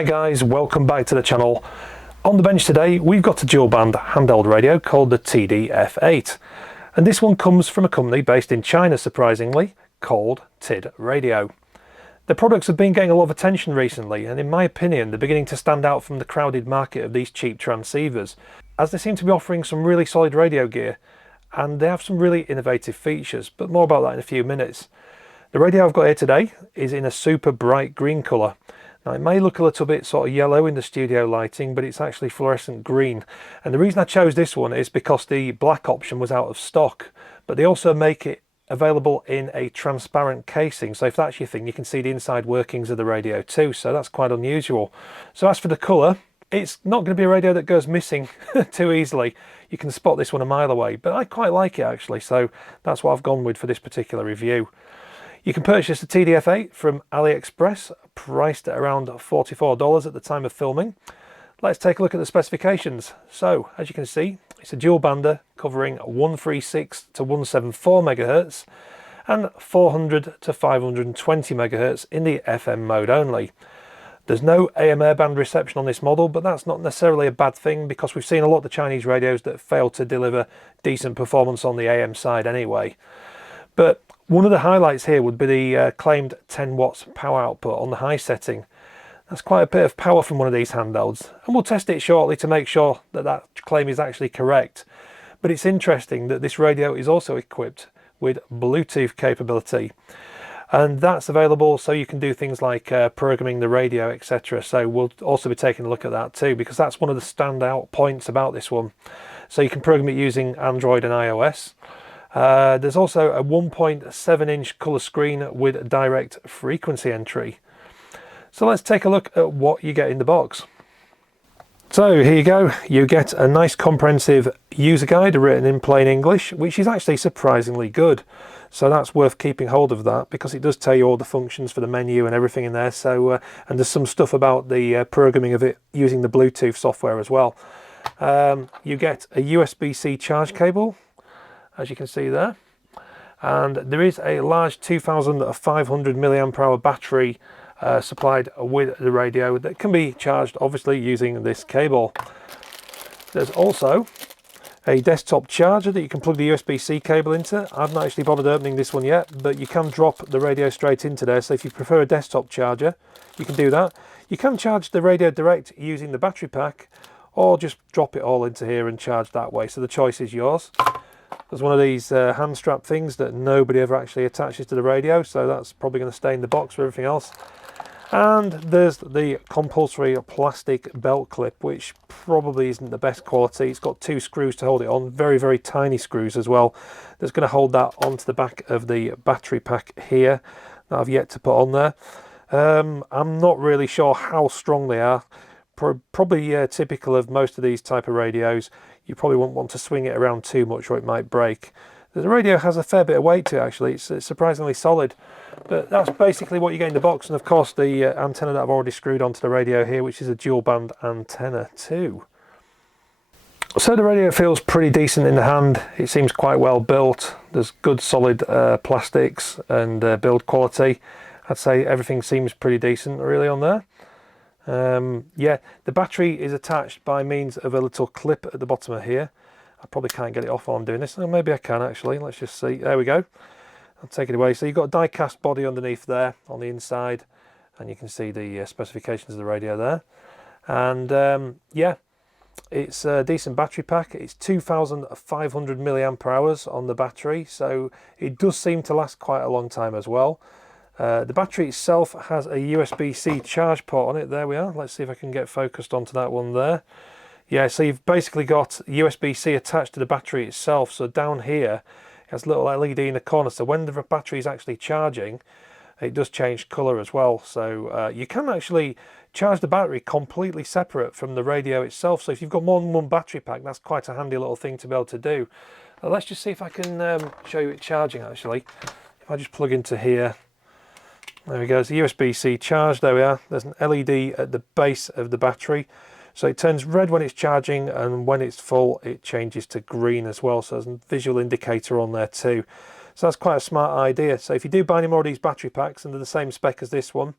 Hi guys, welcome back to the channel. On the bench today we've got a dual band handheld radio called the TD-H8, and this one comes from a company based in China, surprisingly, called TIDRADIO. The products have been getting a lot of attention recently, and in my opinion they're beginning to stand out from the crowded market of these cheap transceivers, as they seem to be offering some really solid radio gear and they have some really innovative features, but more about that in a few minutes. The radio I've got here today is in a super bright green colour. Now it may look a little bit sort of yellow in the studio lighting, but it's actually fluorescent green. And the reason I chose this one is because the black option was out of stock, but they also make it available in a transparent casing. So if that's your thing, you can see the inside workings of the radio too. So that's quite unusual. So as for the colour, it's not going to be a radio that goes missing too easily. You can spot this one a mile away, but I quite like it actually. So that's what I've gone with for this particular review. You can purchase the TD-H8 from Aliexpress, priced at around $44 at the time of filming. Let's take a look at the specifications. So, as you can see, it's a dual bander covering 136 to 174 MHz and 400 to 520 MHz in the FM mode only. There's no AM airband reception on this model, but that's not necessarily a bad thing because we've seen a lot of the Chinese radios that fail to deliver decent performance on the AM side anyway. But one of the highlights here would be the claimed 10 watts power output on the high setting. That's quite a bit of power from one of these handhelds, and we'll test it shortly to make sure that that claim is actually correct. But it's interesting that this radio is also equipped with Bluetooth capability, and that's available so you can do things like programming the radio, etc. So we'll also be taking a look at that too, because that's one of the standout points about this one. So you can program it using Android and iOS. There's also a 1.7-inch colour screen with direct frequency entry. So let's take a look at what you get in the box. So here you go, you get a nice comprehensive user guide written in plain English, which is actually surprisingly good. So that's worth keeping hold of that, because it does tell you all the functions for the menu and everything in there. So and there's some stuff about the programming of it using the Bluetooth software as well. You get a USB-C charge cable, as you can see there, and there is a large 2500 mAh battery supplied with the radio that can be charged obviously using this cable. There's also a desktop charger that you can plug the USB-C cable into. I've not actually bothered opening this one yet, but you can drop the radio straight into there, so if you prefer a desktop charger you can do that. You can charge the radio direct using the battery pack, or just drop it all into here and charge that way, so the choice is yours. There's one of these hand strap things that nobody ever actually attaches to the radio, so that's probably going to stay in the box for everything else. And there's the compulsory plastic belt clip, which probably isn't the best quality. It's got 2 screws to hold it on, very tiny screws as well. That's going to hold that onto the back of the battery pack here that I've yet to put on there. I'm not really sure how strong they are. Probably typical of most of these type of radios. You probably won't want to swing it around too much or it might break. The radio has a fair bit of weight to it actually, it's surprisingly solid. But that's basically what you get in the box, and of course the antenna that I've already screwed onto the radio here, which is a dual band antenna too. So the radio feels pretty decent in the hand. It seems quite well built. There's good solid plastics and build quality. I'd say everything seems pretty decent really on there. Yeah, the battery is attached by means of a little clip at the bottom of here. I probably can't get it off while I'm doing this. Oh, maybe I can actually. Let's just see. There we go. I'll take it away. So you've got a die-cast body underneath there on the inside, and you can see the specifications of the radio there. And yeah, it's a decent battery pack. It's 2500 mAh on the battery, so it does seem to last quite a long time as well. The battery itself has a USB-C charge port on it. There we are. Let's see if I can get focused onto that one there. Yeah, so you've basically got USB-C attached to the battery itself. So down here it has a little LED in the corner, so when the battery is actually charging it does change colour as well. So you can actually charge the battery completely separate from the radio itself. So if you've got more than one battery pack, that's quite a handy little thing to be able to do. Let's just see if I can show you it charging actually. If I just plug into here, there we go, it's a USB-C charge, there we are. There's an LED at the base of the battery. So it turns red when it's charging, and when it's full it changes to green as well. So there's a visual indicator on there too. So that's quite a smart idea. So if you do buy any more of these battery packs and they're the same spec as this one,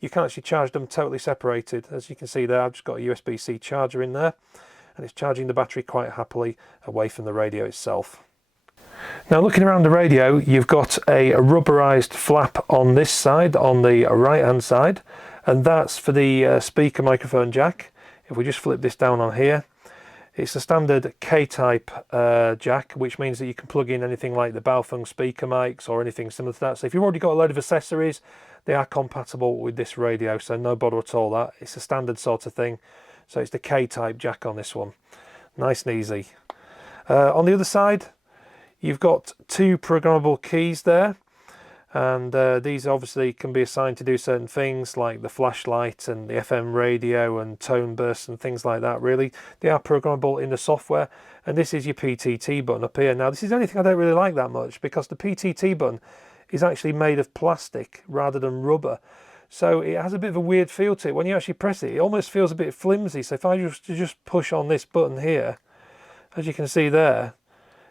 you can actually charge them totally separated. As you can see there, I've just got a USB-C charger in there, and it's charging the battery quite happily away from the radio itself. Now looking around the radio, you've got a rubberized flap on this side, on the right hand side, and that's for the speaker microphone jack. If we just flip this down on here, it's a standard K-type jack, which means that you can plug in anything like the Baofeng speaker mics or anything similar to that. So if you've already got a load of accessories, they are compatible with this radio, so no bother at all that. It's a standard sort of thing. So it's the K-type jack on this one. Nice and easy. On the other side, you've got two programmable keys there, and these obviously can be assigned to do certain things like the flashlight and the FM radio and tone bursts and things like that. Really, they are programmable in the software. And this is your PTT button up here. Now this is the only thing I don't really like that much, because the PTT button is actually made of plastic rather than rubber, so it has a bit of a weird feel to it. When you actually press it, it almost feels a bit flimsy. So if I just push on this button here, as you can see there,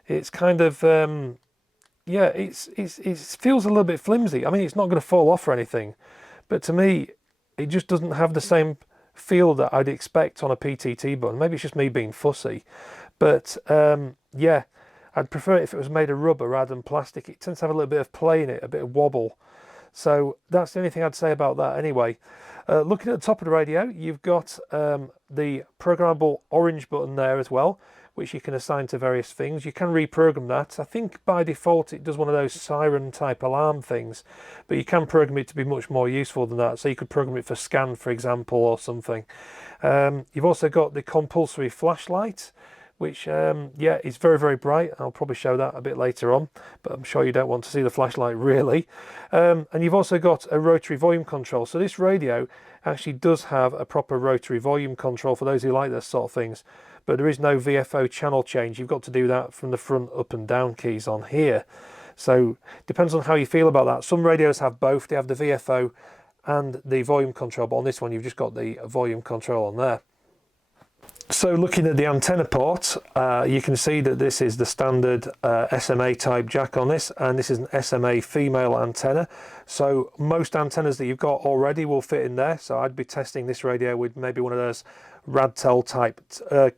it's kind of yeah, it feels a little bit flimsy. I mean, it's not going to fall off or anything, but to me, it just doesn't have the same feel that I'd expect on a PTT button. Maybe it's just me being fussy, but yeah, I'd prefer it if it was made of rubber rather than plastic. It tends to have a little bit of play in it, a bit of wobble. So that's the only thing I'd say about that anyway. Looking at the top of the radio, you've got the programmable orange button there as well, which you can assign to various things. You can reprogram that. I think by default it does one of those siren type alarm things, but you can program it to be much more useful than that. So you could program it for scan, for example, or something. You've also got the compulsory flashlight, which yeah, is very, very bright. I'll probably show that a bit later on, but I'm sure you don't want to see the flashlight really. And you've also got a rotary volume control. So this radio actually does have a proper rotary volume control for those who like those sort of things, but there is no VFO channel change. You've got to do that from the front up and down keys on here. So depends on how you feel about that. Some radios have both. They have the VFO and the volume control, but on this one you've just got the volume control on there. So looking at the antenna port, you can see that this is the standard SMA type jack on this, and this is an SMA female antenna. So most antennas that you've got already will fit in there. So I'd be testing this radio with maybe one of those Radtel type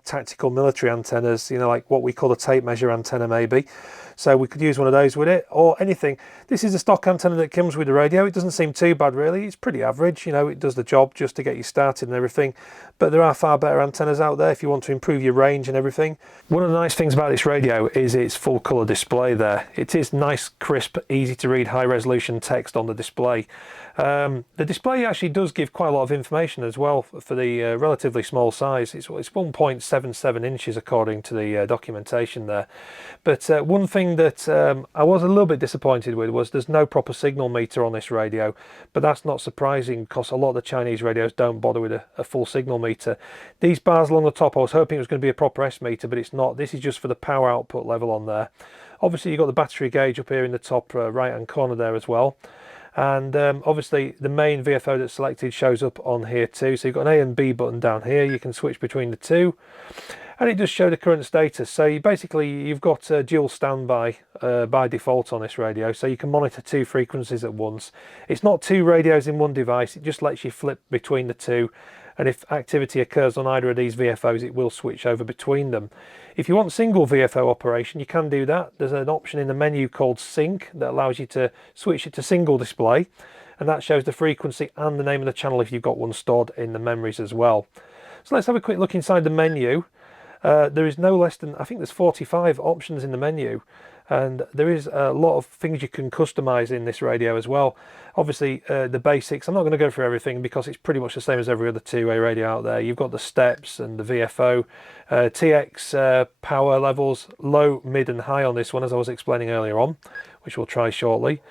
tactical military antennas, you know, like what we call a tape measure antenna maybe. So we could use one of those with it, or anything. This is a stock antenna that comes with the radio. It doesn't seem too bad really. It's pretty average, you know, it does the job just to get you started and everything. But there are far better antennas out there if you want to improve your range and everything. One of the nice things about this radio is its full colour display there. It is nice, crisp, easy to read, high resolution text on the display. The display actually does give quite a lot of information as well for the relatively small size. It's 1.77 inches according to the documentation there. But one thing that I was a little bit disappointed with was there's no proper signal meter on this radio, but that's not surprising because a lot of the Chinese radios don't bother with a full signal meter. These bars along the top, I was hoping it was going to be a proper S meter, but it's not. This is just for the power output level on there. Obviously you've got the battery gauge up here in the top right hand corner there as well. And obviously the main VFO that's selected shows up on here too. So you've got an A and B button down here. You can switch between the two, and it does show the current status. So you've got dual standby by default on this radio, so you can monitor two frequencies at once. It's not two radios in one device. It just lets you flip between the two, and if activity occurs on either of these VFOs, it will switch over between them. If you want single VFO operation, you can do that. There's an option in the menu called Sync that allows you to switch it to single display, and that shows the frequency and the name of the channel if you've got one stored in the memories as well. So let's have a quick look inside the menu. There is no less than, I think there's 45 options in the menu, and there is a lot of things you can customize in this radio as well. Obviously the basics, I'm not going to go through everything because it's pretty much the same as every other two-way radio out there. You've got the steps and the VFO, TX power levels, low, mid and high on this one, as I was explaining earlier on, which we'll try shortly.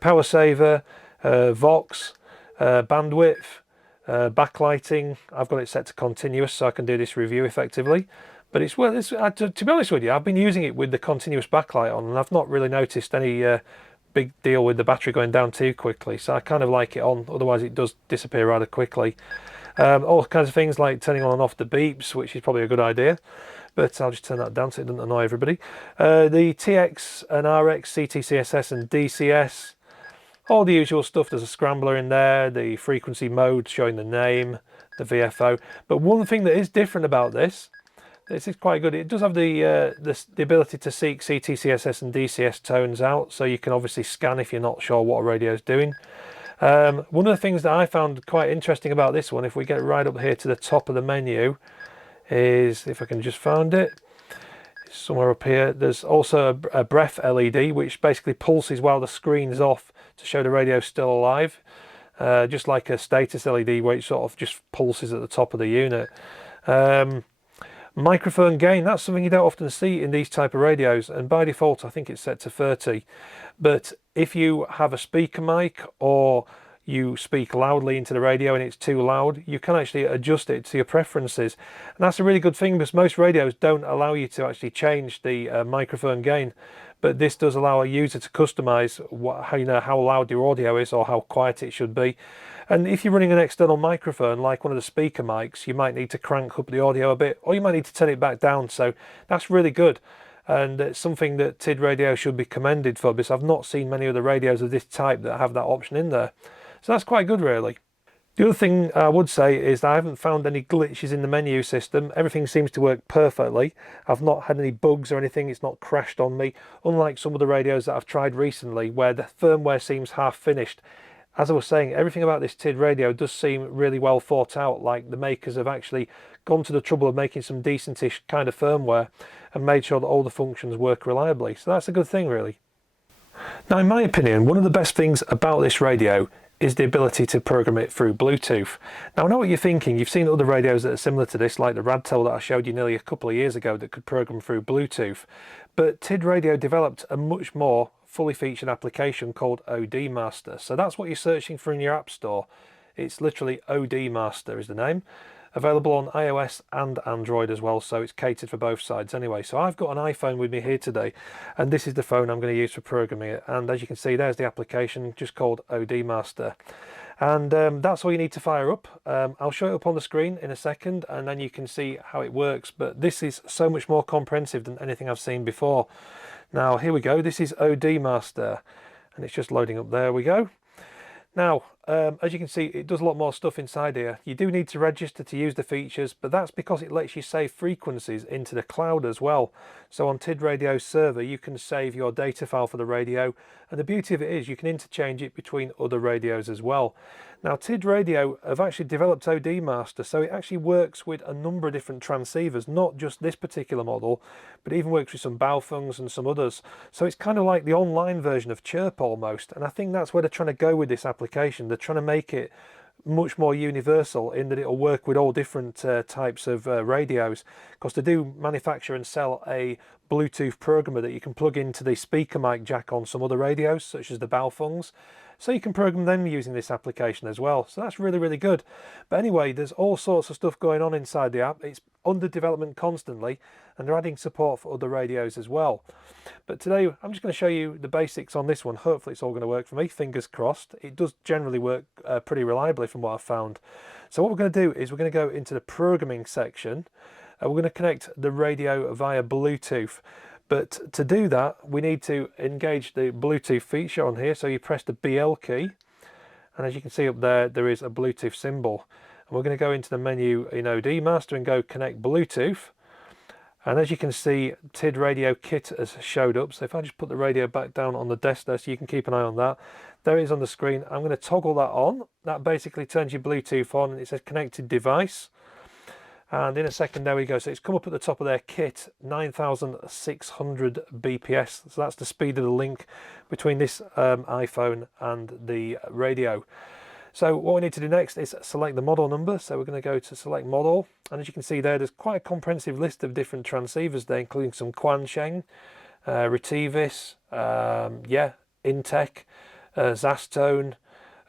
Power saver, Vox, bandwidth, backlighting. I've got it set to continuous so I can do this review effectively. But it's well, to be honest with you, I've been using it with the continuous backlight on, and I've not really noticed any big deal with the battery going down too quickly. So I kind of like it on, otherwise it does disappear rather quickly. All kinds of things like turning on and off the beeps, which is probably a good idea. But I'll just turn that down so it doesn't annoy everybody. The TX and RX, CTCSS and DCS. All the usual stuff. There's a scrambler in there, the frequency mode showing the name, the VFO. But one thing that is different about this is quite good. It does have the ability to seek CTCSS and DCS tones out, so you can obviously scan if you're not sure what a radio is doing. One of the things that I found quite interesting about this one, if we get right up here to the top of the menu, is, if I can just find it, it's somewhere up here, there's also a breath LED, which basically pulses while the screen's off to show the radio's still alive, just like a status LED where it sort of just pulses at the top of the unit. Microphone gain, that's something you don't often see in these type of radios, and by default I think it's set to 30, but if you have a speaker mic or you speak loudly into the radio and it's too loud, you can actually adjust it to your preferences, and that's a really good thing because most radios don't allow you to actually change the microphone gain, but this does allow a user to customize how loud your audio is or how quiet it should be. And if you're running an external microphone like one of the speaker mics, you might need to crank up the audio a bit, or you might need to turn it back down. So that's really good, and it's something that TID Radio should be commended for, because I've not seen many other radios of this type that have that option in there. So that's quite good, really. The other thing I would say is that I haven't found any glitches in the menu system. Everything seems to work perfectly. I've not had any bugs or anything. It's not crashed on me, unlike some of the radios that I've tried recently where the firmware seems half finished. As I was saying, everything about this TID radio does seem really well thought out, like the makers have actually gone to the trouble of making some decentish kind of firmware and made sure that all the functions work reliably. So that's a good thing, really. Now, in my opinion, one of the best things about this radio is the ability to program it through Bluetooth. Now, I know what you're thinking. You've seen other radios that are similar to this, like the Radtel that I showed you nearly a couple of years ago that could program through Bluetooth. But TID Radio developed a much more fully featured application called Odmaster. So that's what you're searching for in your app store. It's literally Odmaster is the name. Available on iOS and Android as well, so it's catered for both sides anyway. So I've got an iPhone with me here today, and this is the phone I'm going to use for programming it. And as you can see, there's the application just called Odmaster. And that's all you need to fire up. I'll show it up on the screen in a second, and then you can see how it works. But this is so much more comprehensive than anything I've seen before. Now, here we go. This is Odmaster, and it's just loading up. There we go. Now, as you can see, it does a lot more stuff inside here. You do need to register to use the features, but that's because it lets you save frequencies into the cloud as well. So on TID Radio's server, you can save your data file for the radio, and the beauty of it is you can interchange it between other radios as well. Now, TID Radio have actually developed Odmaster, so it actually works with a number of different transceivers, not just this particular model, but it even works with some Baofungs and some others. So it's kind of like the online version of Chirp almost, and I think that's where they're trying to go with this application. They're trying to make it much more universal in that it'll work with all different types of radios, because they do manufacture and sell a Bluetooth programmer that you can plug into the speaker mic jack on some other radios, such as the Baofungs. So you can program them using this application as well. So that's really, really good. But anyway, there's all sorts of stuff going on inside the app. It's under development constantly, and they're adding support for other radios as well. But today, I'm just going to show you the basics on this one. Hopefully it's all going to work for me, fingers crossed. It does generally work pretty reliably from what I've found. So what we're going to do is we're going to go into the programming section. We're going to connect the radio via Bluetooth. But to do that, we need to engage the Bluetooth feature on here. So you press the BL key, and as you can see up there, there is a Bluetooth symbol. And we're going to go into the menu in Odmaster and go connect Bluetooth. And as you can see, TID Radio Kit has showed up. So if I just put the radio back down on the desk there so you can keep an eye on that. There it is on the screen. I'm going to toggle that on. That basically turns your Bluetooth on, and it says connected device. And in a second, there we go. So it's come up at the top of their kit, 9,600 BPS. So that's the speed of the link between this iPhone and the radio. So what we need to do next is select the model number. So we're going to go to select model. And as you can see there, there's quite a comprehensive list of different transceivers there, including some Quansheng, Retivis, Intec, Zastone,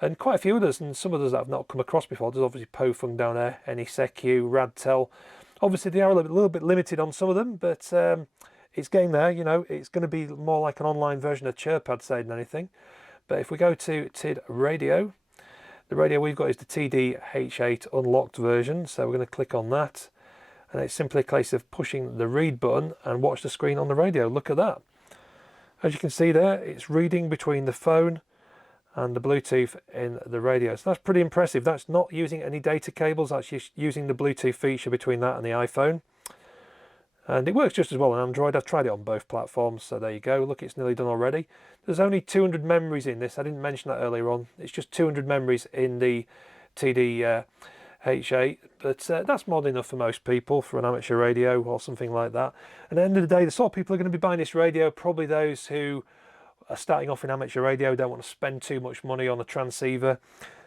and quite a few others, and some others that I've not come across before. There's obviously Baofeng down there, Enisecu, Radtel. Obviously they are a little bit limited on some of them, but it's getting there. You know, it's going to be more like an online version of Chirp, I'd say, than anything. But if we go to TID Radio, the radio we've got is the TD-H8 unlocked version, so we're going to click on that, and it's simply a case of pushing the read button and watch the screen on the radio. Look at that. As you can see there, it's reading between the phone and the Bluetooth in the radio. So that's pretty impressive. That's not using any data cables, that's just using the Bluetooth feature between that and the iPhone. And it works just as well on Android. I've tried it on both platforms, so there you go. Look, it's nearly done already. There's only 200 memories in this. I didn't mention that earlier on. It's just 200 memories in the TD-H8, but that's more than enough for most people for an amateur radio or something like that. And at the end of the day, the sort of people who are going to be buying this radio, probably those who are starting off in amateur radio, don't want to spend too much money on a transceiver.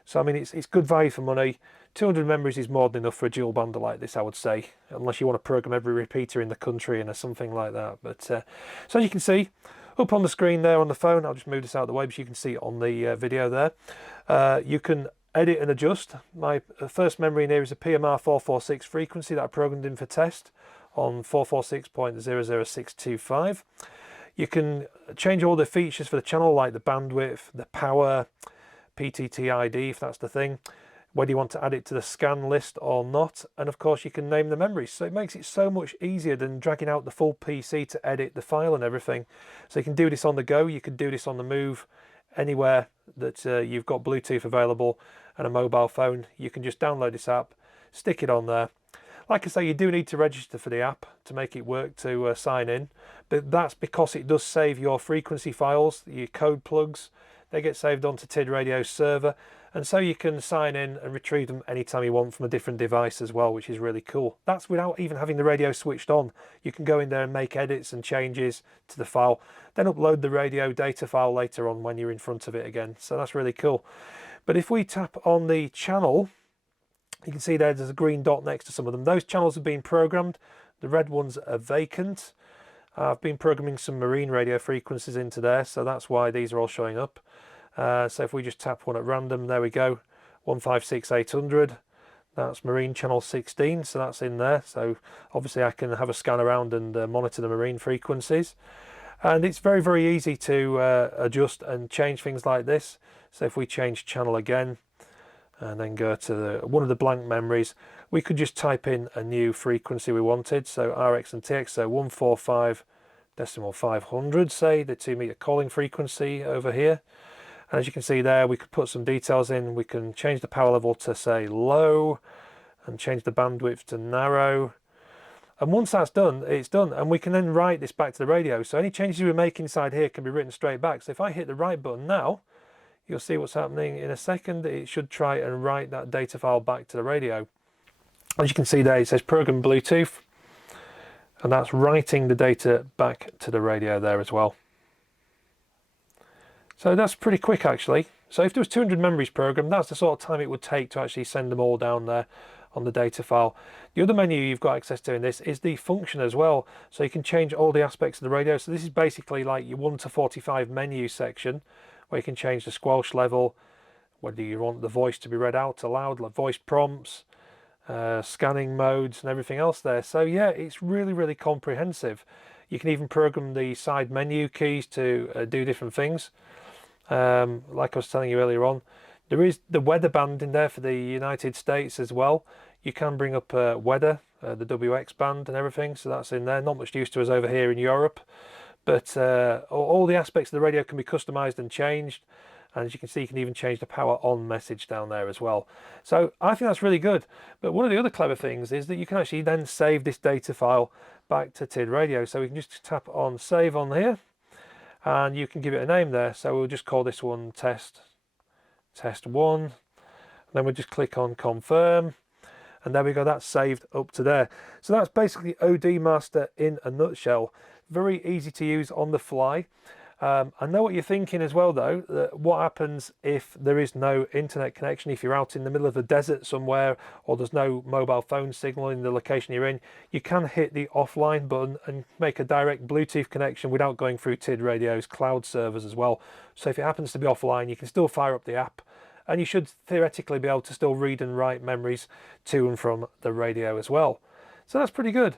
So I mean, it's good value for money. 200 memories is more than enough for a dual bander like this, I would say, unless you want to program every repeater in the country and something like that. But so as you can see up on the screen there on the phone, I'll just move this out of the way so you can see it on the video there. You can edit and adjust. My first memory in here is a PMR 446 frequency that I programmed in for test on 446.00625. You can change all the features for the channel, like the bandwidth, the power, PTTID if that's the thing, whether you want to add it to the scan list or not, and of course you can name the memories. So it makes it so much easier than dragging out the full PC to edit the file and everything. So you can do this on the go, you can do this on the move, anywhere that you've got Bluetooth available and a mobile phone. You can just download this app, stick it on there. Like I say, you do need to register for the app to make it work, to sign in, but that's because it does save your frequency files, your code plugs. They get saved onto TID Radio's server, and so you can sign in and retrieve them anytime you want from a different device as well, which is really cool. That's without even having the radio switched on. You can go in there and make edits and changes to the file, then upload the radio data file later on when you're in front of it again. So that's really cool. But if we tap on the channel, you can see there's a green dot next to some of them. Those channels have been programmed. The red ones are vacant. I've been programming some marine radio frequencies into there, so that's why these are all showing up. So if we just tap one at random, there we go, 156800. That's marine channel 16, so that's in there. So obviously I can have a scan around and monitor the marine frequencies. And it's very, very easy to adjust and change things like this. So if we change channel again, and then go to one of the blank memories, we could just type in a new frequency we wanted. So RX and TX, so 145.500, say, the 2 meter calling frequency over here. And as you can see there, we could put some details in. We can change the power level to, say, low, and change the bandwidth to narrow. And once that's done, it's done. And we can then write this back to the radio. So any changes we make inside here can be written straight back. So if I hit the right button now, you'll see what's happening in a second. It should try and write that data file back to the radio. As you can see there, it says program Bluetooth, and that's writing the data back to the radio there as well. So that's pretty quick actually. So if there was 200 memories programmed, that's the sort of time it would take to actually send them all down there on the data file. The other menu you've got access to in this is the function as well. So you can change all the aspects of the radio. So this is basically like your 1 to 45 menu section, where you can change the squelch level, whether you want the voice to be read out aloud, like voice prompts, scanning modes and everything else there. So yeah, it's really, really comprehensive. You can even program the side menu keys to do different things. Like I was telling you earlier on, there is the weather band in there for the United States as well. You can bring up weather, the WX band and everything, so that's in there. Not much use to us over here in Europe. But all the aspects of the radio can be customized and changed. And as you can see, you can even change the power on message down there as well. So I think that's really good. But one of the other clever things is that you can actually then save this data file back to TID Radio. So we can just tap on save on here, and you can give it a name there. So we'll just call this one test 1. And then we'll just click on confirm. And there we go, that's saved up to there. So that's basically Odmaster in a nutshell. Very easy to use on the fly. I know what you're thinking as well though, that what happens if there is no internet connection, if you're out in the middle of the desert somewhere, or there's no mobile phone signal in the location you're in. You can hit the offline button and make a direct Bluetooth connection without going through TID Radio's cloud servers as well. So if it happens to be offline, you can still fire up the app, and you should theoretically be able to still read and write memories to and from the radio as well. So that's pretty good.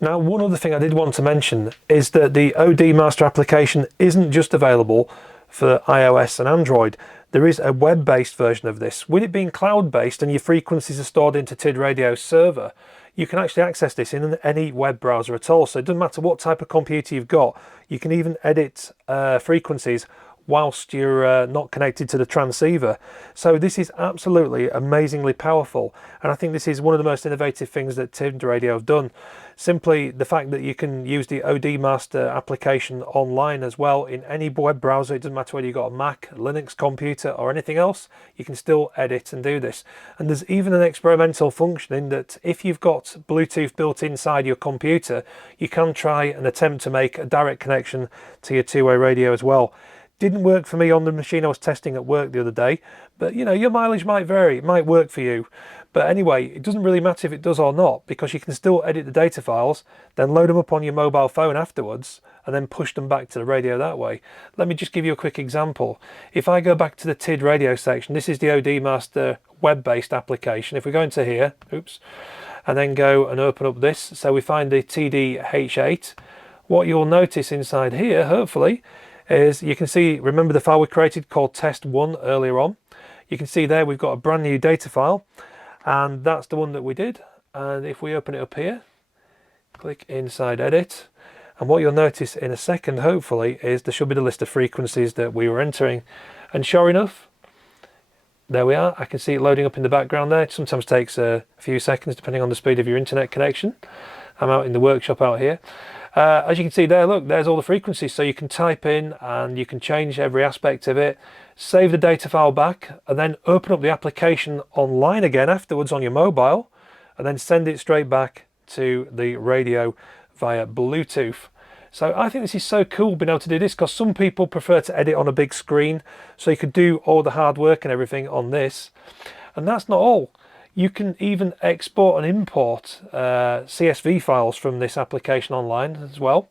Now, one other thing I did want to mention is that the Odmaster application isn't just available for iOS and Android. There is a web-based version of this. With it being cloud-based and your frequencies are stored into TID Radio's server, you can actually access this in any web browser at all. So it doesn't matter what type of computer you've got. You can even edit frequencies whilst you're not connected to the transceiver. So this is absolutely amazingly powerful, and I think this is one of the most innovative things that TIDRADIO have done. Simply the fact that you can use the Odmaster application online as well in any web browser. It doesn't matter whether you've got a Mac, Linux computer or anything else, you can still edit and do this. And there's even an experimental function in that if you've got Bluetooth built inside your computer, you can try and attempt to make a direct connection to your two-way radio as well. Didn't work for me on the machine I was testing at work the other day, but you know, your mileage might vary, it might work for you. But anyway, it doesn't really matter if it does or not, because you can still edit the data files, then load them up on your mobile phone afterwards, and then push them back to the radio that way. Let me just give you a quick example. If I go back to the TIDRADIO section, this is the Odmaster web-based application. If we go into here, oops, and then go and open up this, so we find the TD-H8, what you'll notice inside here, hopefully, is you can see, remember the file we created called test1 earlier on? You can see there we've got a brand new data file, and that's the one that we did. And if we open it up here, click inside edit, and what you'll notice in a second hopefully is there should be the list of frequencies that we were entering, and sure enough, there we are. I can see it loading up in the background there. It sometimes takes a few seconds depending on the speed of your internet connection. I'm out in the workshop out here. As you can see there, look, there's all the frequencies, so you can type in and you can change every aspect of it, save the data file back, and then open up the application online again afterwards on your mobile, and then send it straight back to the radio via Bluetooth. So I think this is so cool being able to do this, because some people prefer to edit on a big screen, so you could do all the hard work and everything on this. And that's not all. You can even export and import CSV files from this application online as well,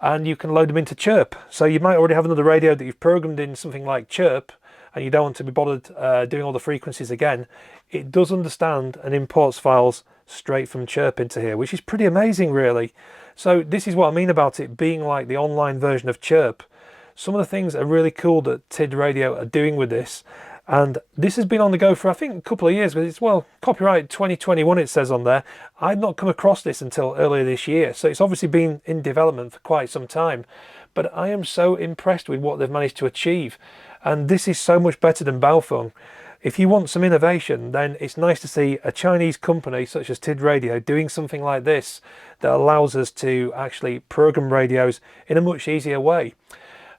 and you can load them into Chirp. So you might already have another radio that you've programmed in something like Chirp, and you don't want to be bothered doing all the frequencies again. It does understand and imports files straight from Chirp into here, which is pretty amazing really. So this is what I mean about it being like the online version of Chirp. Some of the things are really cool that TIDRADIO are doing with this. And this has been on the go for I think a couple of years, but it's, well, copyright 2021 it says on there. I'd not come across this until earlier this year, so it's obviously been in development for quite some time. But I am so impressed with what they've managed to achieve, and this is so much better than Baofeng. If you want some innovation, then it's nice to see a Chinese company such as TIDRADIO doing something like this that allows us to actually program radios in a much easier way.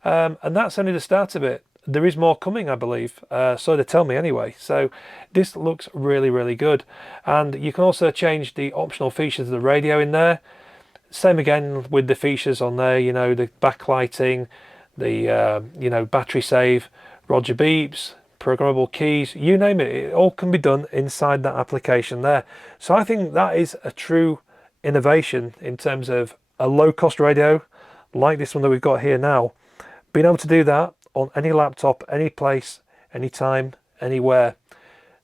And that's only the start of it. There is more coming, I believe, so they tell me anyway. So this looks really, really good. And you can also change the optional features of the radio in there. Same again with the features on there, you know, the backlighting, the, you know, battery save, Roger beeps, programmable keys, you name it. It all can be done inside that application there. So I think that is a true innovation in terms of a low-cost radio like this one that we've got here now. Being able to do that on any laptop, any place, anytime, anywhere.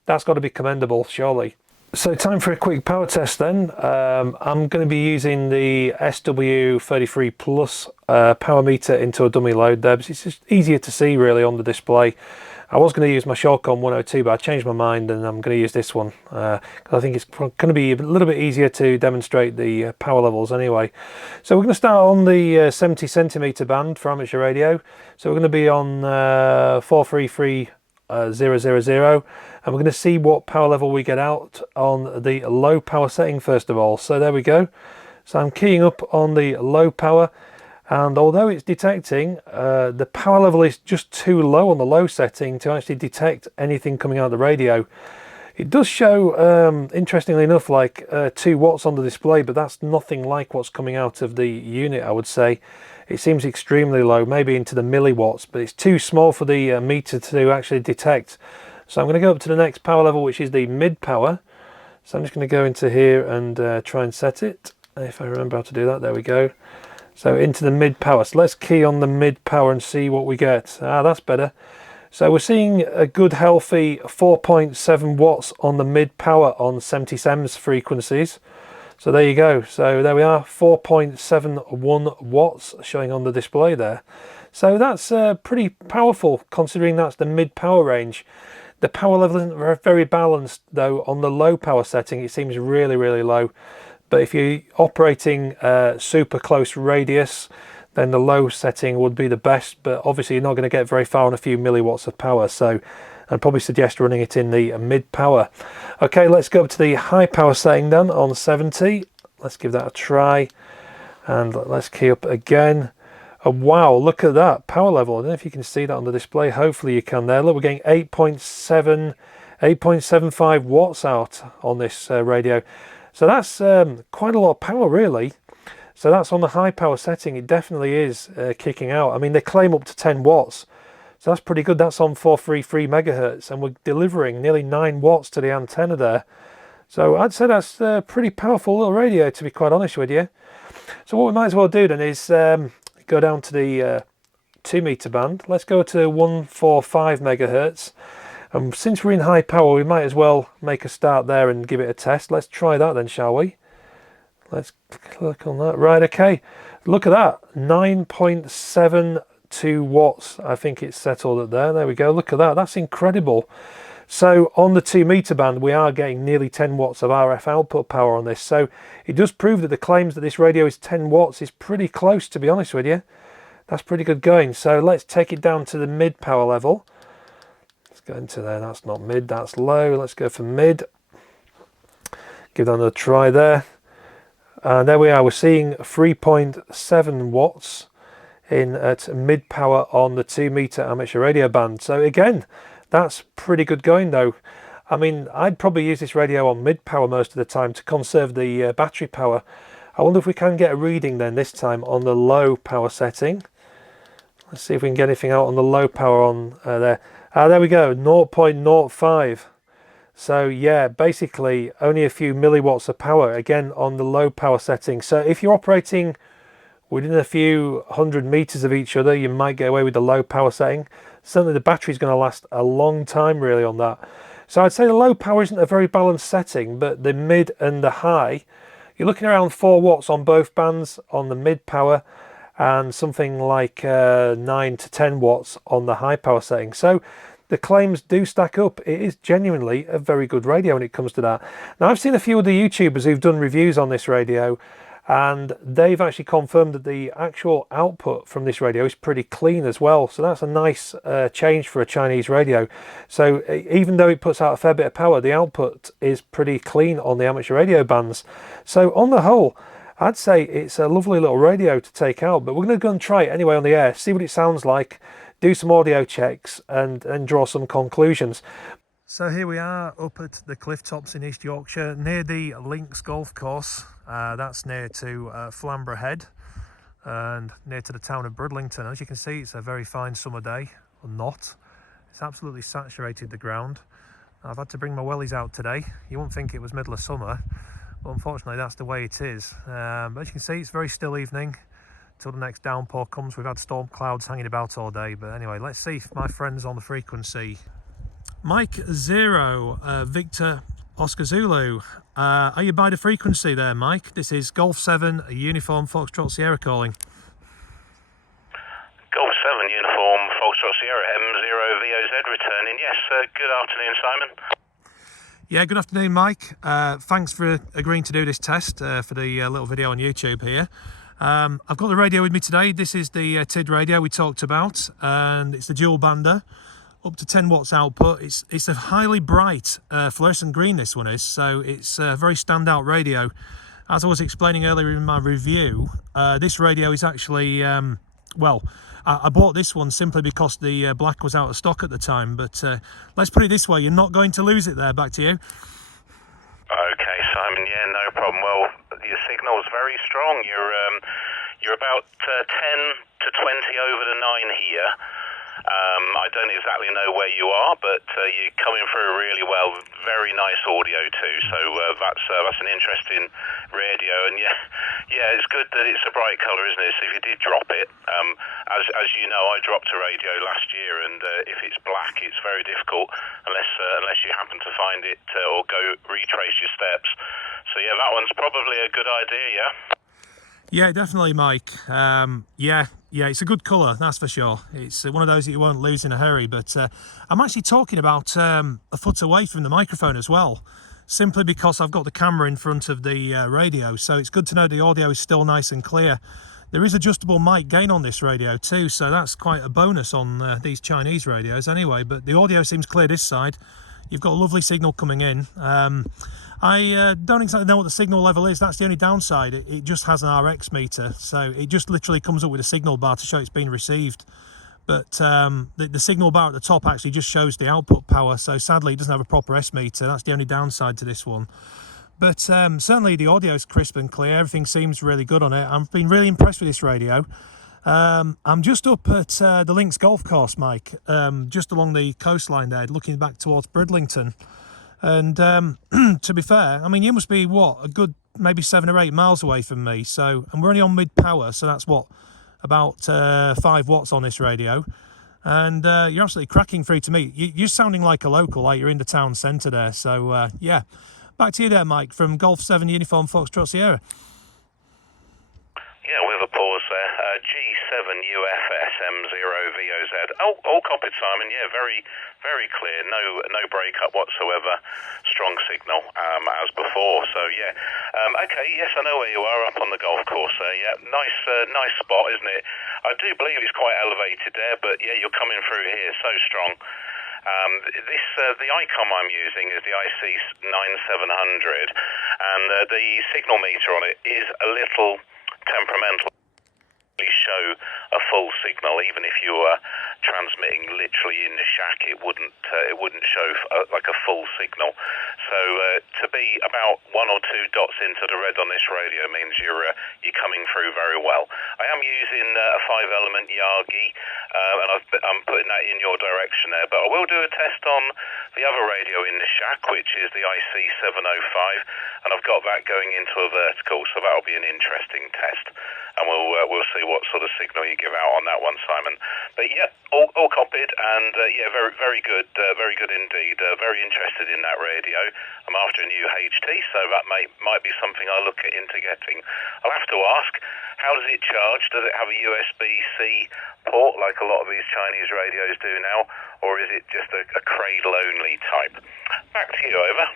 That's got to be commendable, surely. So time for a quick power test then. I'm going to be using the SW33 Plus power meter into a dummy load there, but it's just easier to see really on the display. I was going to use my Shortcom 102, but I changed my mind and I'm going to use this one because I think it's going to be a little bit easier to demonstrate the power levels anyway. So we're going to start on the 70 centimeter band for amateur radio. So we're going to be on 433 000, and we're going to see what power level we get out on the low power setting first of all. So there we go. So I'm keying up on the low power, and although it's detecting, the power level is just too low on the low setting to actually detect anything coming out of the radio. It does show, interestingly enough, like 2 watts on the display, but that's nothing like what's coming out of the unit, I would say. It seems extremely low, maybe into the milliwatts, but it's too small for the meter to actually detect. So I'm going to go up to the next power level, which is the mid power. So I'm just going to go into here and try and set it. If I remember how to do that, there we go. So into the mid power. So let's key on the mid power and see what we get. Ah, that's better. So we're seeing a good healthy 4.7 watts on the mid power on 70 cms frequencies. So there you go. So there we are, 4.71 watts showing on the display there. So that's pretty powerful considering that's the mid power range. The power level isn't very balanced though on the low power setting. It seems really, really low. But if you're operating super close radius, then the low setting would be the best, but obviously you're not going to get very far on a few milliwatts of power, so I'd probably suggest running it in the mid power. Okay, let's go up to the high power setting then on 70. Let's give that a try, and let's key up again. And wow, look at that power level. I don't know if you can see that on the display. Hopefully you can there. Look, we're getting 8.75 watts out on this radio. So that's quite a lot of power, really. So that's on the high power setting. It definitely is kicking out. I mean, they claim up to 10 watts. So that's pretty good. That's on 433 megahertz, and we're delivering nearly 9 watts to the antenna there. So I'd say that's a pretty powerful little radio, to be quite honest with you. So what we might as well do then is go down to the 2 meter band. Let's go to 145 megahertz. And since we're in high power, we might as well make a start there and give it a test. Let's try that then, shall we? Let's click on that. Right, okay. Look at that. 9.72 watts. I think it's settled at there. There we go. Look at that. That's incredible. So on the 2 meter band, we are getting nearly 10 watts of RF output power on this. So it does prove that the claims that this radio is 10 watts is pretty close, to be honest with you. That's pretty good going. So let's take it down to the mid power level. Let's go into there. That's not mid, that's low. Let's go for mid. Give that another try there. And there we are. We're seeing 3.7 watts in at mid power on the 2 meter amateur radio band. So again, that's pretty good going though. I mean, I'd probably use this radio on mid power most of the time to conserve the battery power. I wonder if we can get a reading then this time on the low power setting. Let's see if we can get anything out on the low power on there. There we go, 0.05. So yeah, basically only a few milliwatts of power again on the low power setting. So if you're operating within a few 100 meters of each other, you might get away with the low power setting. Certainly the battery's going to last a long time really on that. So I'd say the low power isn't a very balanced setting, but the mid and the high, you're looking around 4 watts on both bands on the mid power, and something like 9 to 10 watts on the high power setting. So the claims do stack up. It is genuinely a very good radio when it comes to that. Now I've seen a few other YouTubers who've done reviews on this radio, and they've actually confirmed that the actual output from this radio is pretty clean as well. So that's a nice change for a Chinese radio. So even though it puts out a fair bit of power, the output is pretty clean on the amateur radio bands. So on the whole, I'd say it's a lovely little radio to take out, but we're going to go and try it anyway on the air, see what it sounds like, do some audio checks and draw some conclusions. So here we are up at the cliff tops in East Yorkshire, near the Links golf course. That's near to Flamborough Head and near to the town of Bridlington. As you can see, it's a very fine summer day, or not. It's absolutely saturated the ground. I've had to bring my wellies out today. You wouldn't think it was middle of summer, but unfortunately that's the way it is. But as you can see, it's very still evening till the next downpour comes. We've had storm clouds hanging about all day, but anyway, let's see if my friend's on the frequency. Mike 0, Victor Oscar Zulu. Are you by the frequency there, Mike? This is Golf 7, Uniform Foxtrot Sierra calling. Golf 7, Uniform Foxtrot Sierra, M0 VOZ returning. Yes, good afternoon, Simon. Yeah, good afternoon, Mike. Thanks for agreeing to do this test for the little video on YouTube here. I've got the radio with me today. This is the TID radio we talked about, and it's the dual bander, up to 10 watts output. It's a highly bright fluorescent green, this one is, so it's a very standout radio. As I was explaining earlier in my review, this radio is actually, well, I bought this one simply because the black was out of stock at the time, but let's put it this way, you're not going to lose it there. Back to you. Okay, Simon, yeah, no problem. Well, your signal's very strong. You're about 10 to 20 over the 9 here. I don't exactly know where you are, but you're coming through really well. Very nice audio too. So that's an interesting radio, and yeah, it's good that it's a bright colour, isn't it? So if you did drop it, as you know, I dropped a radio last year, and if it's black, it's very difficult unless you happen to find it or go retrace your steps. So yeah, that one's probably a good idea. Yeah. Yeah, definitely, Mike. Yeah, it's a good colour, that's for sure. It's one of those that you won't lose in a hurry, but I'm actually talking about a foot away from the microphone as well, simply because I've got the camera in front of the radio, so it's good to know the audio is still nice and clear. There is adjustable mic gain on this radio too, so that's quite a bonus on these Chinese radios anyway. But the audio seems clear this side. You've got a lovely signal coming in. I don't exactly know what the signal level is. That's the only downside. It just has an RX meter, so it just literally comes up with a signal bar to show it's been received. But the signal bar at the top actually just shows the output power, so sadly it doesn't have a proper S meter. That's the only downside to this one. But certainly the audio is crisp and clear. Everything seems really good on it. I've been really impressed with this radio. I'm just up at the Links golf course, Mike, just along the coastline there, looking back towards Bridlington. And to be fair, I mean, you must be, what, a good maybe 7 or 8 miles away from me. So, and we're only on mid-power, so that's, what, about 5 watts on this radio. And you're absolutely cracking through to me. You're sounding like a local, like you're in the town centre there. So, yeah. Back to you there, Mike, from Golf 7 Uniform Foxtrot Sierra. Yeah, with a pause there. G7 UFS M0VOZ. All copied, Simon. Yeah, very, very clear. No breakup whatsoever. Strong signal as before. So yeah. Okay. Yes, I know where you are, up on the golf course there. Yeah, nice spot, isn't it? I do believe it's quite elevated there, but yeah, you're coming through here so strong. The icon I'm using is the IC9700, and the signal meter on it is a little temperamental. Show a full signal, even if you were transmitting literally in the shack, it wouldn't show like a full signal. So to be about 1 or 2 dots into the red on this radio means you're coming through very well. I am using a 5-element Yagi, and I'm putting that in your direction there, but I will do a test on the other radio in the shack, which is the IC705, and I've got that going into a vertical, so that'll be an interesting test, and we'll see what sort of signal you give out on that one, Simon. But yeah, all copied, and yeah, very good indeed. Very interested in that radio. I'm after a new HT, so that might be something I'll look into getting. I'll have to ask, how does it charge? Does it have a USB-C port like a lot of these Chinese radios do now, or is it just a cradle-only type? Back to you, over.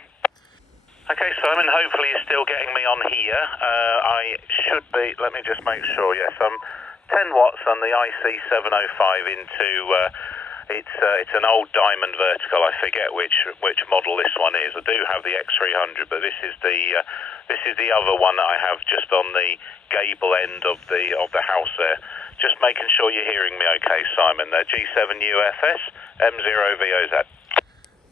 Okay, Simon, hopefully you're still getting me on here. I should be, let me just make sure, yes, I'm 10 watts on the IC705 into, it's an old diamond vertical, I forget which model this one is. I do have the X300, but this is the other one that I have just on the gable end of the house there. Just making sure you're hearing me okay, Simon. G7 UFS, M0VOZ.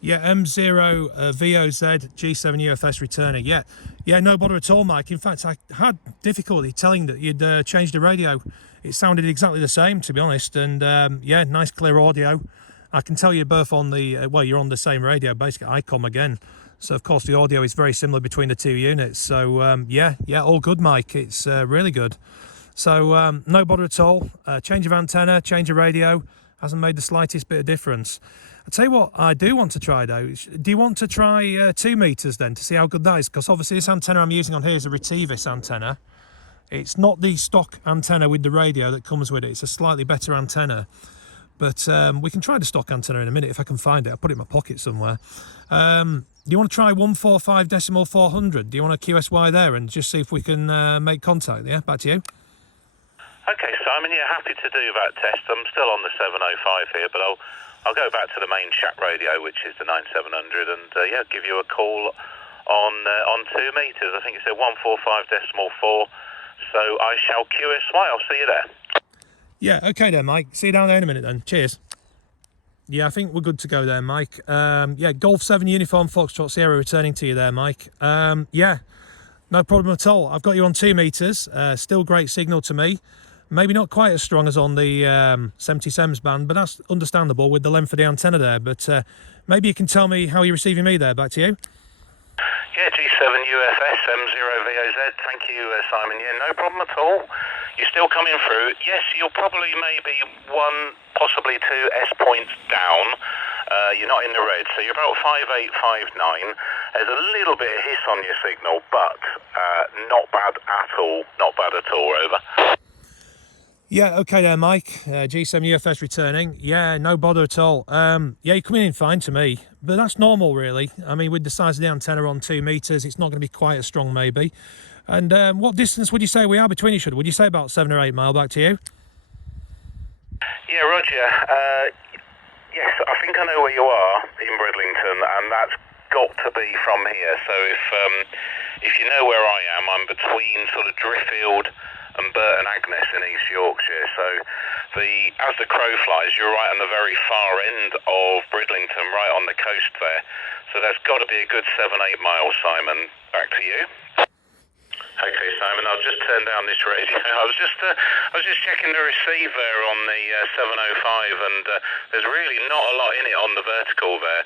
Yeah, M0VOZ, G7 UFS returner. Yeah, no bother at all, Mike. In fact, I had difficulty telling that you'd changed the radio. It sounded exactly the same, to be honest. And yeah, nice clear audio. I can tell you're both on the, well, you're on the same radio, basically ICOM again. So, of course, the audio is very similar between the two units. So, yeah, all good, Mike. It's really good. So, no bother at all. Change of antenna, change of radio. Hasn't made the slightest bit of difference. I'll tell you what I do want to try though. Do you want to try 2 meters then to see how good that is? Because obviously this antenna I'm using on here is a Retivis antenna. It's not the stock antenna with the radio that comes with it. It's a slightly better antenna. But we can try the stock antenna in a minute if I can find it. I'll put it in my pocket somewhere. Do you want to try 145.400? Do you want a QSY there and just see if we can make contact? Yeah, back to you. Okay, Simon, yeah, happy to do that test. I'm still on the 705 here, but I'll go back to the main shack radio, which is the 9700, and yeah, give you a call on 2 meters. I think it said 145.4. So I shall QSY. I'll see you there. Yeah, okay then, Mike. See you down there in a minute then. Cheers. Yeah, I think we're good to go there, Mike. Yeah, Golf 7 Uniform Foxtrot Sierra returning to you there, Mike. Yeah, no problem at all. I've got you on 2 meters. Still great signal to me. Maybe not quite as strong as on the 77s band, but that's understandable with the length of the antenna there. But maybe you can tell me how you're receiving me there. Back to you. Yeah, G7 UFS, M0VOZ. Thank you, Simon. Yeah, no problem at all. You're still coming through. Yes, you're probably maybe 1, possibly 2 S points down. You're not in the red, so you're about 5859. There's a little bit of hiss on your signal, but not bad at all. Not bad at all, over. Yeah, okay there, Mike. G7 UFS returning. Yeah, no bother at all. Yeah, you're coming in fine to me, but that's normal, really. I mean, with the size of the antenna on 2 meters, it's not going to be quite as strong, maybe. And what distance would you say we are between each other? Would you say about 7 or 8 mile back to you? Yeah, Roger. Yes, I think I know where you are in Bridlington, and that's got to be from here. So if you know where I am, I'm between sort of Driffield and Burton Agnes in East Yorkshire. So as the crow flies, you're right on the very far end of Bridlington, right on the coast there. So that's got to be a good 7-8 miles, Simon. Back to you. Okay, Simon, I'll just turn down this radio. I was just checking the receiver on the 705, and there's really not a lot in it on the vertical there.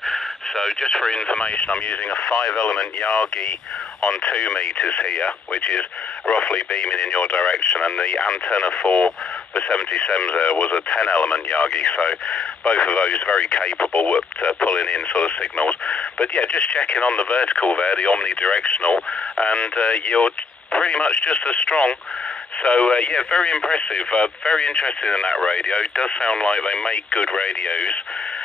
So just for information, I'm using a 5-element Yagi on 2 meters here, which is roughly beaming in your direction, and the antenna for the 77 there was a 10-element Yagi. So both of those very capable at pulling in sort of signals. But yeah, just checking on the vertical there, the omnidirectional, and you're pretty much just as strong. So yeah, very impressive. Very interested in that radio. It does sound like they make good radios,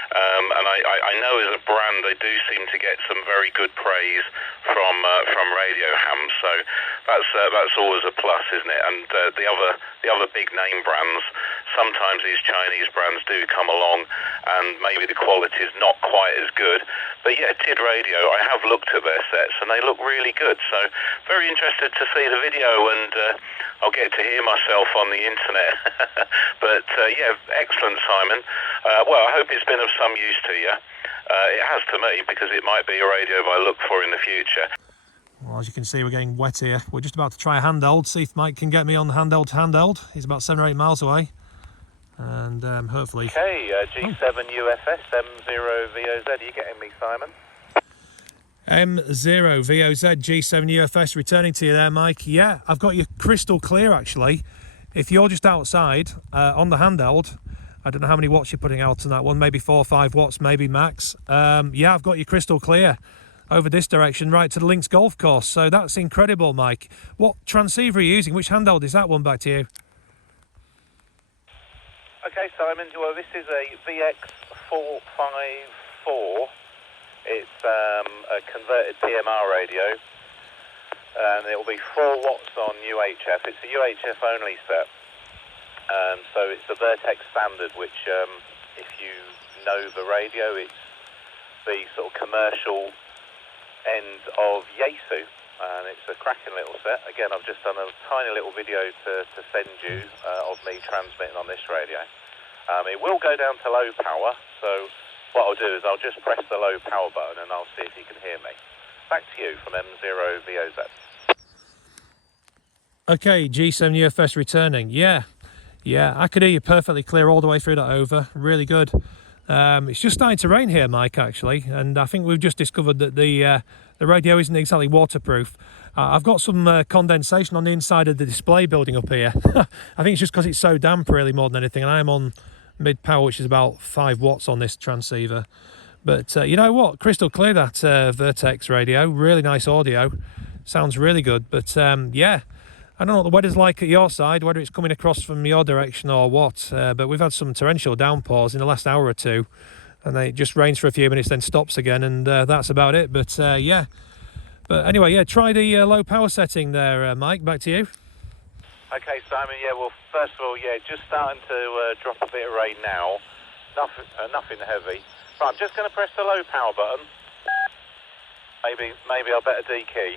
and I know as a brand they do seem to get some very good praise from radio hams. So that's always a plus, isn't it? And the other big name brands, sometimes these Chinese brands do come along, and maybe the quality is not quite as good. But yeah, TID Radio, I have looked at their sets and they look really good. So very interested to see the video, and I'll get to hear myself on the internet. But yeah, excellent, Simon. Well, I hope it's been of some use to you. It has to me, because it might be a radio I look for in the future. Well, as you can see, we're getting wet here. We're just about to try a handheld, see if Mike can get me on the handheld to handheld. He's about 7 or 8 miles away. And hopefully... Okay, G7 UFS, M0VOZ, are you getting me, Simon? M0VOZ, G7 UFS, returning to you there, Mike. Yeah, I've got you crystal clear, actually. If you're just outside, on the handheld, I don't know how many watts you're putting out on that one, maybe 4 or 5 watts, maybe max. Yeah, I've got you crystal clear over this direction, right to the Links Golf Course. So that's incredible, Mike. What transceiver are you using? Which handheld is that one? Back to you. Okay, Simon, well, this is a VX454. It's a converted PMR radio, and it will be 4 watts on UHF. It's a UHF only set, so it's the Vertex standard, which, if you know the radio, it's the sort of commercial end of Yaesu, and it's a cracking little set. Again, I've just done a tiny little video to send you of me transmitting on this radio. It will go down to low power, so what I'll do is I'll just press the low power button and I'll see if you can hear me. Back to you from M0VOZ. Okay, G7 UFS returning. Yeah, I could hear you perfectly clear all the way through that over. Really good. It's just starting to rain here, Mike, actually, and I think we've just discovered that the radio isn't exactly waterproof. I've got some condensation on the inside of the display building up here. I think it's just because it's so damp, really, more than anything, and I'm on mid power, which is about 5 watts on this transceiver. But you know what, crystal clear, that Vertex radio, really nice audio, sounds really good. But yeah, I don't know what the weather's like at your side, whether it's coming across from your direction or what, but we've had some torrential downpours in the last hour or two, and it just rains for a few minutes, then stops again, and that's about it. But yeah, but anyway, yeah, try the low power setting there, Mike. Back to you. Okay, Simon. Yeah, well, first of all, yeah, just starting to drop a bit of rain now. Nothing heavy. Right, I'm just going to press the low power button. Maybe I'll better dekey.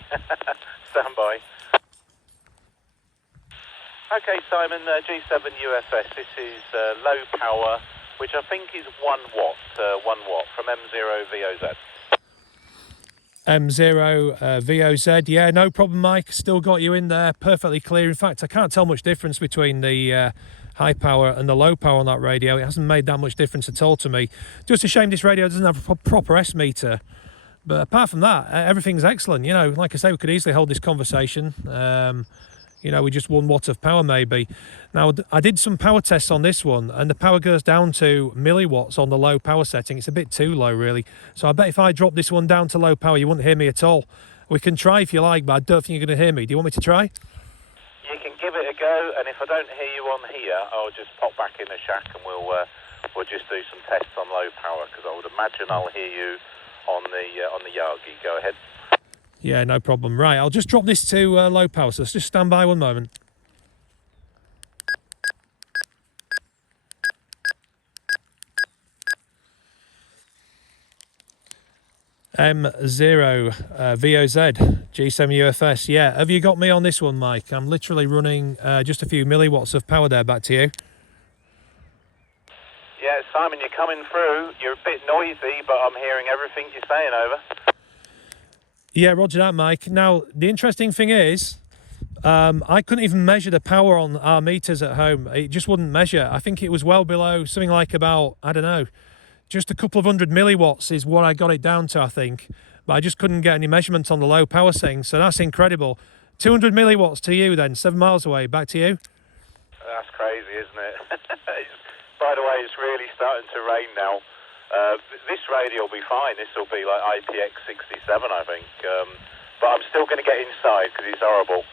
Stand by. Okay, Simon, G7 UFS. This is low power, which I think is 1 watt. 1 watt from M0VOZ. M0VOZ, yeah, no problem, Mike. Still got you in there, perfectly clear. In fact, I can't tell much difference between the high power and the low power on that radio. It hasn't made that much difference at all to me. Just a shame this radio doesn't have a proper S meter. But apart from that, everything's excellent. You know, like I say, we could easily hold this conversation. You know, with just 1 watt of power maybe. Now, I did some power tests on this one, and the power goes down to milliwatts on the low power setting. It's a bit too low, really. So I bet if I drop this one down to low power, you wouldn't hear me at all. We can try if you like, but I don't think you're going to hear me. Do you want me to try? You can give it a go, and if I don't hear you on here, I'll just pop back in the shack and we'll just do some tests on low power, because I would imagine I'll hear you on the Yagi. Go ahead. Yeah, no problem. Right, I'll just drop this to low power, so let's just stand by one moment. M0 VOZ G7 UFS. Yeah, have you got me on this one, Mike? I'm literally running just a few milliwatts of power there. Back to you. Yeah, Simon, you're coming through. You're a bit noisy, but I'm hearing everything you're saying, over. Yeah, roger that, Mike. Now, the interesting thing is, I couldn't even measure the power on our meters at home. It just wouldn't measure. I think it was well below, something like about, I don't know, just a couple of 100 milliwatts is what I got it down to, I think. But I just couldn't get any measurement on the low power setting, so that's incredible. 200 milliwatts to you then, 7 miles away. Back to you. That's crazy, isn't it? By the way, it's really starting to rain now. This radio will be fine. This will be like IPX67, I think. But I'm still going to get inside because it's horrible.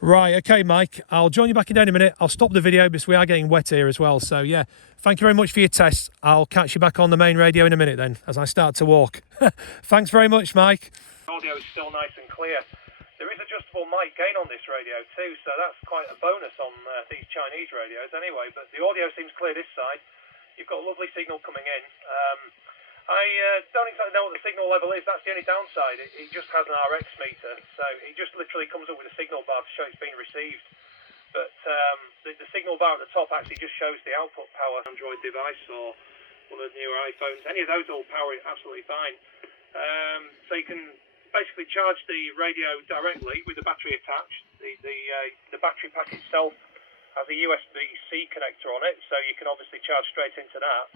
Right, okay, Mike. I'll join you back in a minute. I'll stop the video because we are getting wet here as well. So, yeah, thank you very much for your tests. I'll catch you back on the main radio in a minute then as I start to walk. Thanks very much, Mike. Audio is still nice and clear. There is adjustable mic gain on this radio too, so that's quite a bonus on these Chinese radios anyway. But the audio seems clear this side. You've got a lovely signal coming in. I don't exactly know what the signal level is. That's the only downside. It just has an RX meter, so it just literally comes up with a signal bar to show it's been received. But the signal bar at the top actually just shows the output power. Android device or one of the newer iPhones, any of those will power it absolutely fine. So you can basically charge the radio directly with the battery attached. The battery pack itself has a USB-C connector on it, so you can obviously charge straight into that.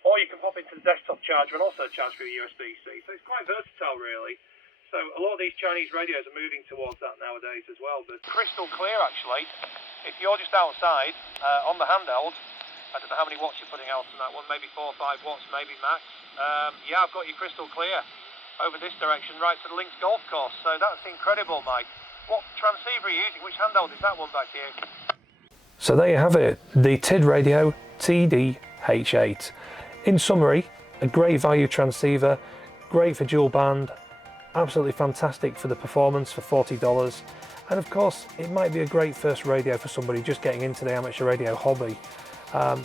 Or you can pop into the desktop charger and also charge through USB-C. So it's quite versatile, really. So a lot of these Chinese radios are moving towards that nowadays as well. But crystal clear, actually. If you're just outside on the handheld, I don't know how many watts you're putting out on that one, maybe 4 or 5 watts, maybe max. Yeah, I've got you crystal clear over this direction, right to the Links Golf Course. So that's incredible, Mike. What transceiver are you using? Which handheld is that one back here? So there you have it, the TIDRADIO TD-H8. In summary, a great value transceiver, great for dual band, absolutely fantastic for the performance for $40. And of course, it might be a great first radio for somebody just getting into the amateur radio hobby.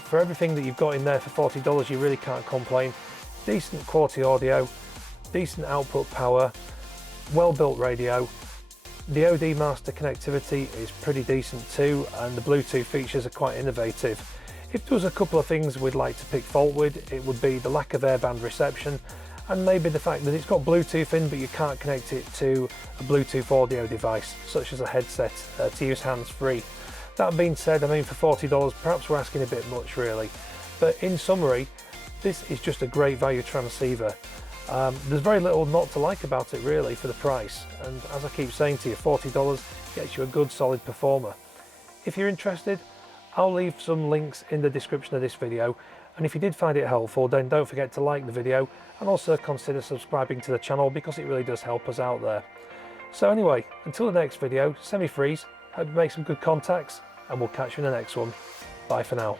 For everything that you've got in there for $40, you really can't complain. Decent quality audio, decent output power, well-built radio. The Odmaster connectivity is pretty decent too, and the Bluetooth features are quite innovative. If there was a couple of things we'd like to pick fault with, it would be the lack of airband reception and maybe the fact that it's got Bluetooth in but you can't connect it to a Bluetooth audio device such as a headset to use hands-free. That being said, I mean, for $40 perhaps we're asking a bit much really, but in summary this is just a great value transceiver. There's very little not to like about it really for the price, and as I keep saying to you, $40 gets you a good solid performer. If you're interested, I'll leave some links in the description of this video, and if you did find it helpful then don't forget to like the video and also consider subscribing to the channel because it really does help us out there. So anyway, until the next video, semi-freeze, hope you make some good contacts and we'll catch you in the next one. Bye for now.